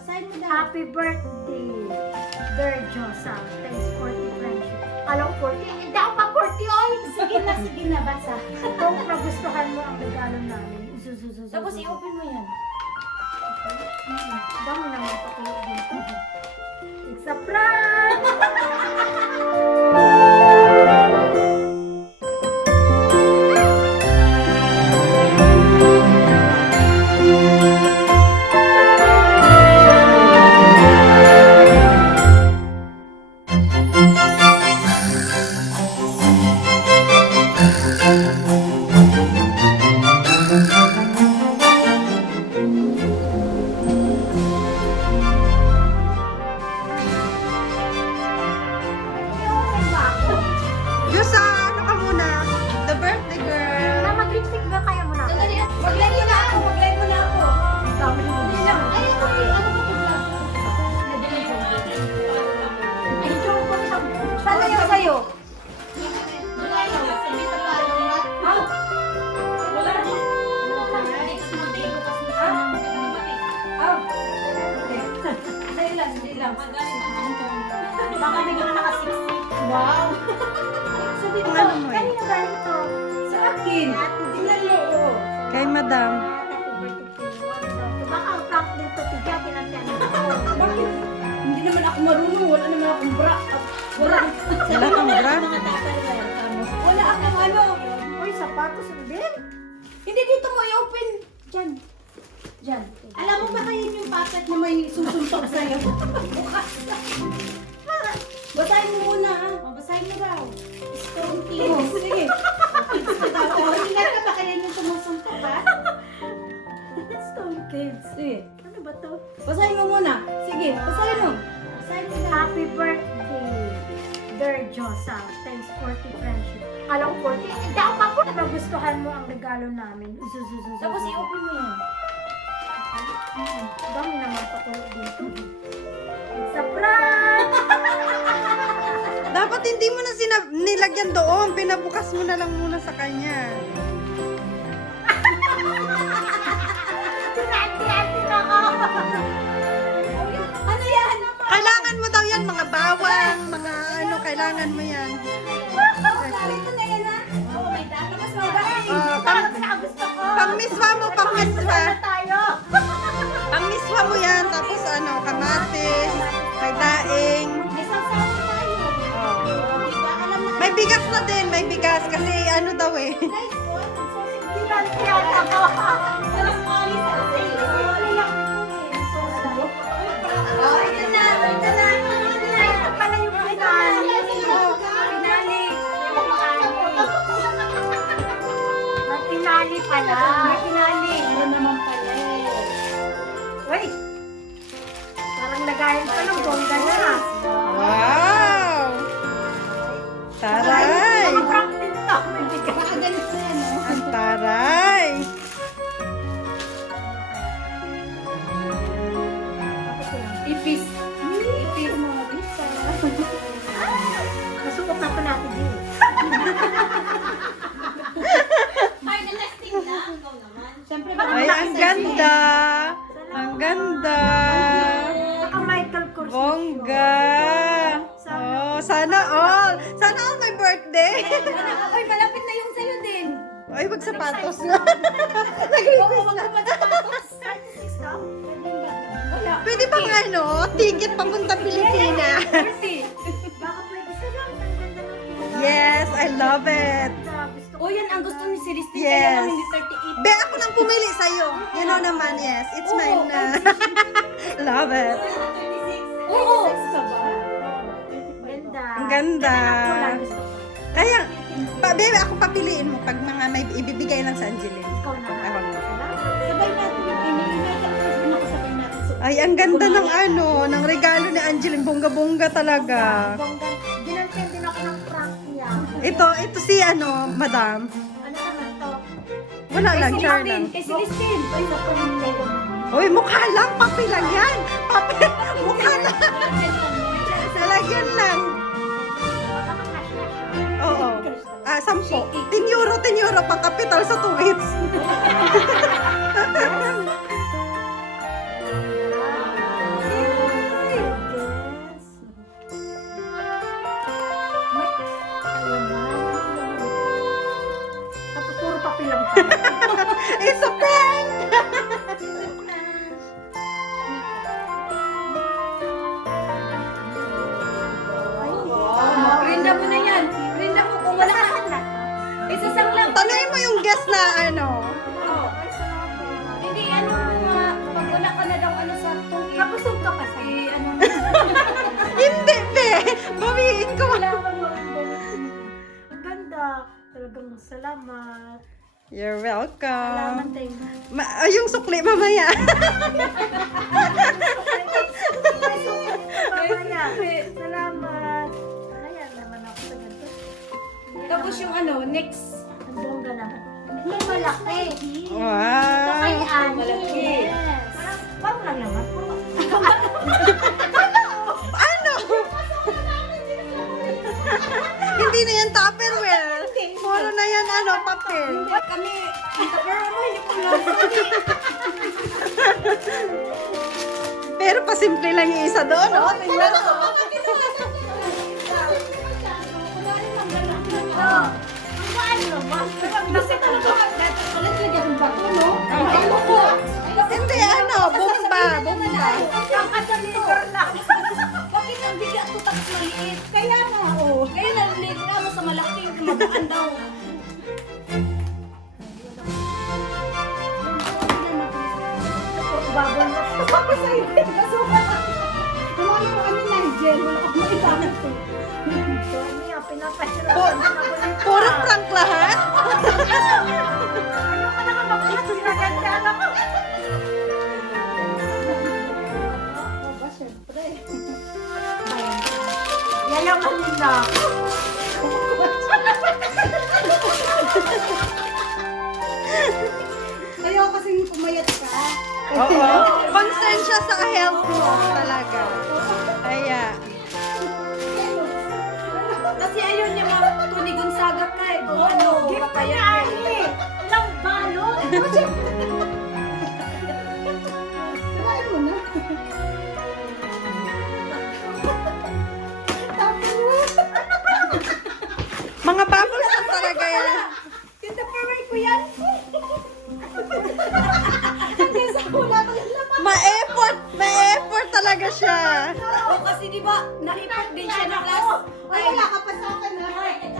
Basahin mo daw. Happy birthday, Dear Josa. Thanks for the friendship. Alam ko 40. Hindi ako pa 40, oy! Sige na, basa. Kung nagustuhan mo ang regalo namin, Tapos i-open mo yan. Dami naman pakulo dito. It's a prank! Josa, ano ka muna? The birthday girl. Na mag-lipstick ba kaya mo na? Sandali, mag-live mo na ako. Mag-live mo na ako. Dami mo. Hindi lang. Ay, ito ano ba ito? Ay, joke ko siya. Sana yung sa'yo. Sandali lang. Baka bigla na naka-60. Wow! Sabi ko, Ano mo eh? Kanina galing to. sa akin. Tingnan mo. Oh. Kay madam. Happy birthday to you. Baka ang prank din to. Tigyan, tinantiyan ko. Bakit? Hindi naman ako marunong. Wala naman akong bra. Wala. Wala kang bra? Wala akong ano. Uy, sapatos din. Hindi dito mo i-open. Diyan. Diyan. Alam mo ba kayo yung packet na may susuntok sa'yo? Bukas na. Basahin mo muna ha. Basahin mo daw. Stone Kids. Sige. Ingat ka ba kaya yung sumusuntok ha? Stone Kids. Sige. Ano ba to? Basahin mo muna. Sige. Basahin mo. Basahin mo daw. Happy birthday, Dear Josa. Thanks for the friendship. Alam ko 40. Hindi ako pa 40. Nagustuhan mo ang regalo namin. Tapos i-open mo yan. Dami naman pakulo dito. It's a prank! Dapat hindi mo na nilagyan doon. Pinabukas mo na lang muna sa kanya. Tinantiyan ako. Ano yan? Kailangan mo daw yan, mga bawang, mga ano, kailangan mo yan. Ito na yan ha. Oo, may data. Mas magaling. Parang pinakagusto ko. Pangmiswa mo, pangmiswa. Ano tayo? Pangmiswa mo yan, tapos ano, kamatis, may daing. May sasawa tayo. Di ba? Alam na. May bigas na din, may bigas. Kasi ano daw eh. Nice one. Tinantiyan ako. Walang alis ang sale. Oh, ito na. Ito na. Ito pala yung pinali. Pinali. May pinali pala. May pinali. Ano naman pala eh. Uy! Parang lagayan pa ng bongga na. Wow! Taray! Mga prank din to. May bigas. Baka ganit na yan, no? Ang taray! Ipis. Ipis. Nasukot na pa natin din. Ay, the testing lang. Ikaw naman. Siyempre, Ay, ang ganda! Ang ganda! Saka Michael Kors. Bongga! Oh, sana all! Sana all may birthday! Ay, malapit na yung sa'yo din. Ay, wag sapatos na. Oo, magpapasapatos. 36 ka? Wala. Pwede bang ano, ticket papunta Pilipinas? Baka pwede sa lang. Ang ganda ng pinali. Yes, I love it. Gusto ko. O, yan ang gusto ni Celestine. Yes. Kaya lang hindi 38. Be, ako nang pumili sa'yo. You know naman, yes. It's mine na. Love it. 36. Oo. Sa ba? Ganda. Ang ganda. Wala, gusto ko. Kaya, babe, ako papiliin mo pag mga may ibibigay lang sa Angeline. Ikaw na. Ewan mo. Sabay natin. Ini-invite ang husband ako sabay natin. So, Ay, ang ganda ng ano, ng regalo ni Angeline. Bongga-bongga talaga. Bongga. Ginantiyan din ako ng prank niya. Ito si ano, madam. Ano naman to? Wala lang, Kay char Celestine. lang. Kay Celestine. Ay, naku, hindi ko. Uy, mukha lang. Papi lang yan. Papi. Mukha lang. Lalagyan lang. Oo. 10. 10 euro, 10 euro. Pang kapital sa 2 weeks. Salamat. You're Salamat welcome. din. Yung sukli mamaya. Salamat. Ayan naman ako sa ganito. Tapos yung ano, next. Ang bongga naman. Hindi malaki. Ito Wow. kay Ani. Malaki. Yes. Parang lang naman. Ano? Hindi na yan Tupperware. Puro na yan ano, papel. Kami, pero ano, hindi ko lang. Pero pasimple lang yung isa doon, no? Tingnan ko. Kasi talaga, nalagyan ng bato, no? Ano ko? Hindi, ano, bomba. Bakit ang bigat ko tapos maliit? Kaya nga, oh. Kaya nalilig nga mo sa malaki, magaan daw. Babon na siya. Sabi sa'yo, kasuka. Kumali mo kami ng gel, wala akong maigamit eh. So, ano yan, pinapahirapan na ako nito. Puro prank lahat? Ano ka naman mag-click? Pinagandaan ako. Aba, syempre. Yayaman nila ako. Ayaw kasing pumayat ka. Oo. Concern siya sa health mo talaga. Kaya, Kasi ayaw niya Tony Gonzaga ka eh. Kung ano, Gift ka papayat niya, ka Ani. Ilang balon. Kumain mo na. mga bubbles lang talaga yan. Tinda paray ko yan. Hindi sa hula ko yung laman. Ma-effort talaga siya. O kasi di ba, na-effort din siya ng class. Ay, wala ka pa sa akin na.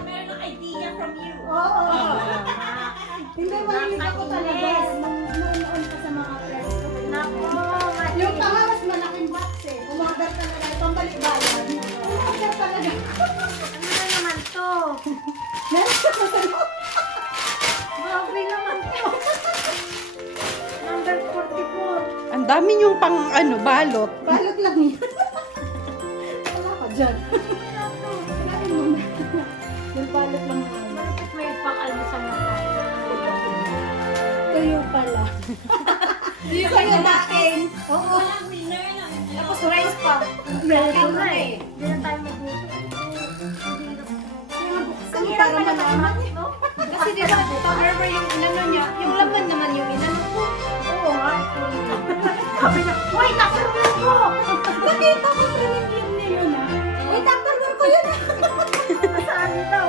Meron ng idea from you. Oo. Hindi, mahilig ako talaga. Noon pa sa mga friends ko. Naku, Yung tanga, mas malaking box eh. Umagar talaga. Itong balikbayan. Umagar talaga. ano na naman to? Meron ka sa sa'yo. Grabe naman to. Number 44. Ang dami yung pang ano, balot. Balot lang yun. Wala ka dyan. Kinain mo na. Yung balot lang yun. Bakit may pang-almusal na tayo? Kayo pala. Hindi kayo natin. Oo. Tapos rice pa. Meron na eh. Hindi na tayo magluto. Ang Hirap hirap pala naman. naman, no? Kasi di ba, however yung inano niya, yung laman naman yung inano ko. Oo nga. Sabi niya, uy, nasunod mo! Nakita ko sa review niya yun ah. Uy, tatanong ko yun ah. Nasaan ito?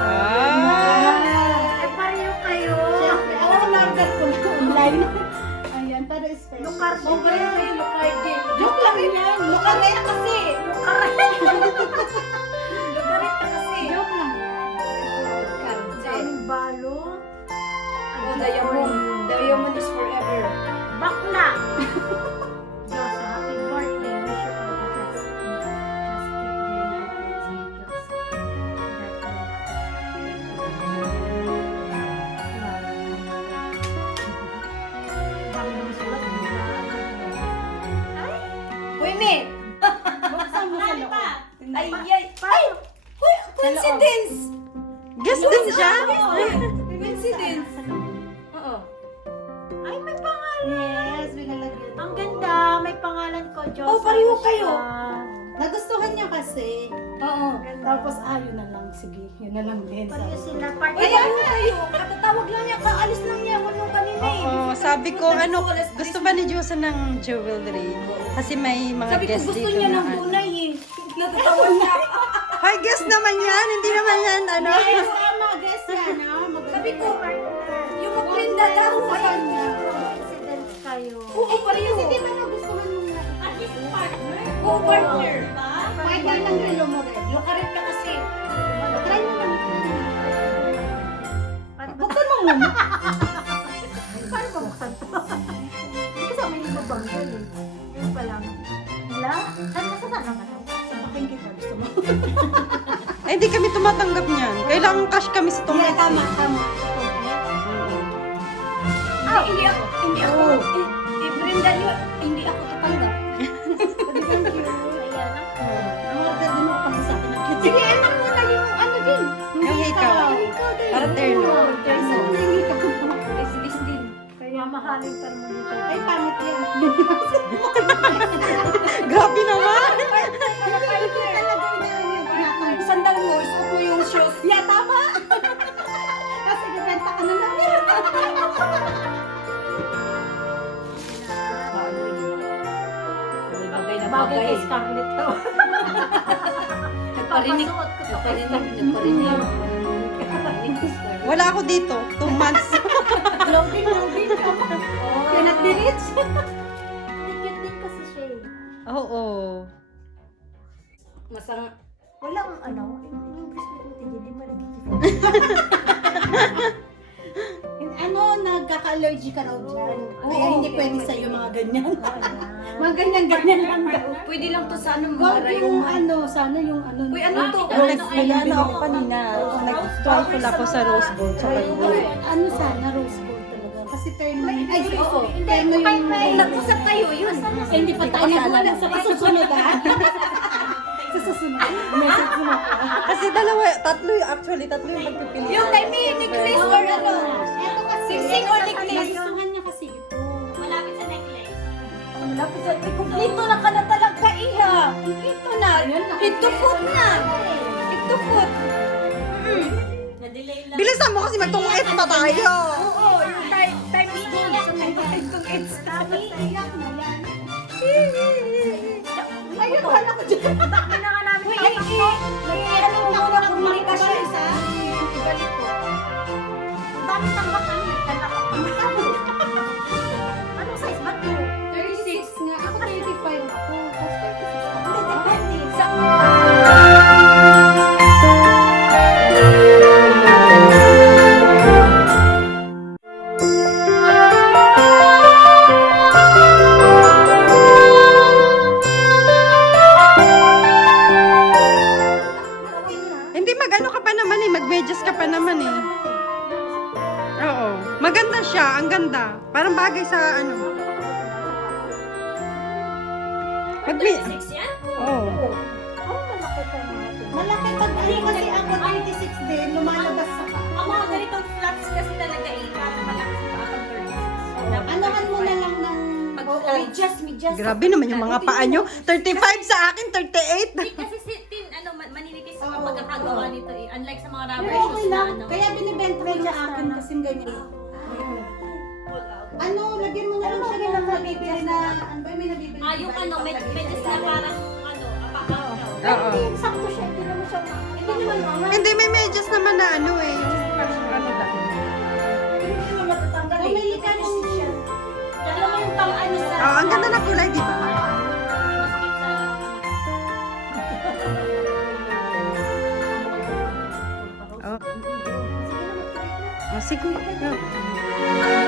Ah. Ay, pareho kayo. Siyempre, na-order ko na online. Ayan, para special. Lucardi. Oh, kaya kayo Lucardi. Joke lang yun yan. Lucardi kasi. Lucardi kasi. Joke lang yan. Lucardi. Daming balot. Oh, diamond. Diamond is forever. Bakla! Diyos, happy birthday. Wish you all the best. Just keep doing your things with Diyos. Dami naman sulat. Ay! Uy, me! Buksan mo sa loob. Ay, ay, Ay! Uy, coincidence! Guess din siya? Coincidence. Oo. Ay, may pangalan. Yes, binalagyan. Ang ganda. May pangalan ko, Diyos. Oh, pareho kayo. Siya. Nagustuhan niya kasi. Oo. Tapos, yun na lang. Sige, yun na lang din. Pareho sila. Part Ay, ano tayo? Katatawag lang niya, kaalis lang niya. Wala kanina eh. Oo, sabi ko, ano, gusto ba ni Diyosa ng jewelry? Kasi may mga Sabi ko, guest gusto dito niya na ng ano. tunay eh. Natatawa niya. Hi, guest naman yan. Hindi naman yan, ano. Yes, mga guest yan ha. Sabi ko, yung magprinda daw. Ayan niya. Coincidence kayo. Oo, pareho. Hindi ba nagustuhan mo na? At least partner. Oo, partner. Partner ng relo mo rin. Lukarit ka kasi. Try mo lang. Buksan mo muna. Paano mabuksan to? Hindi kasama yung babang yun eh. Yun pa lang. Wala? Saan nasasaan naman ako? Sabakin kita. Gusto mo? Eh, hindi kami tumatanggap niyan. Kailangan cash kami sa Yeah, tumatanggap. tama. Hindi ako, Brenda, hindi ako tatanggap. Ayan ako. Ang maganda mo pa sa akin. Sige, ano muna yung ano din. Yung hikaw. Para terno. Kaya mahalin pa naman dito. Ay, pangit yan. Grabe naman! Sandal mo, gusto ko yung shoes. Yeah, tama. Kasi nabenta ka na lang. Bagay kay Scarlett to. Nagparinig. Wala ako dito. 2 months. Loading. Cannot be rich. Cute din kasi siya eh. Oo. Masang, Walang ano, yung bracelet mo hindi mo rin. ano, nagkaka-allergy ka raw dyan. Kaya hindi pwede sa'yo mga ganyan. Mga ganyan lang daw. Pwede lang to sa ano, Wag yung ano, sana yung ano. Uy, ano to? Nag-ano ako kanina. Nag-trifle ako sa rose gold. Tsaka yung Ano sana, rose gold talaga. Kasi terno yun. Ay, oo. Hindi, Terno kahit yun. may- Nag-usap kayo, yun. Hindi pa tayo nagwala sa kasusunod ah. Sa susunod. Message mo. Kasi dalawa, tatlo yung magpipili. Yung kay me, necklace or ano? Ito kasi. Singsing or necklace? Gustuhan niya kasi ito. Malapit sa necklace. Malapit sa ikumpleto na ka na talaga, iha. Ito na. Ito foot na. Ito foot. Na-delay lang. Bilisan mo kasi magtungit pa tayo. Oo, yung time is gold. So, itong it's kami. Iyak na yan. Ayun, wala ko dyan. Hindi na nga namin Uy, tayo. ano mo muna kung marika siya isa. Ibalik ko. Ang dami tanggap ano eh. Anong size ba to? 36 nga. Ako 35 ako. Tapos 36 ako. Depende. Hindi, mag-ano ka pa naman eh. Mag-medyas ka pa naman eh. Oo. Maganda siya. Ang ganda. Parang bagay sa ano. Six yan? Oo. Oh, malaki pa naman. Malaki pag ano kasi ako 36 din. Lumalabas sa pa. Ang mga ganitong flats kasi talaga eh, parang malaki sa pang 36. Anohan mo na lang ng... Medyas. Grabe naman yung mga paa nyo. 35 sa akin, 38. Hindi kasi maninipis sa Oo. pagkakagawa nito eh. Unlike sa mga rubber Pero okay shoes na lang. ano. Kaya binibenta ko sa akin kasi ganyan. Pull out. Ano, lagyan mo na lang siya ng nabibili na... Ano ba yung may nabibili? Ah, yung ano, medyas na parang ano, apakaw. Oo. Hindi, sakto siya. Hindi naman siya Hindi naman mga Hindi, may medyas naman na ano eh. Yung parang ano lang. hindi naman matatanggal eh. Bumili ka ng... Dalawa yung pang ano sa... Oo, ang ganda na kulay, di ba? Masakit sa... Oh. Oh, sige. Go.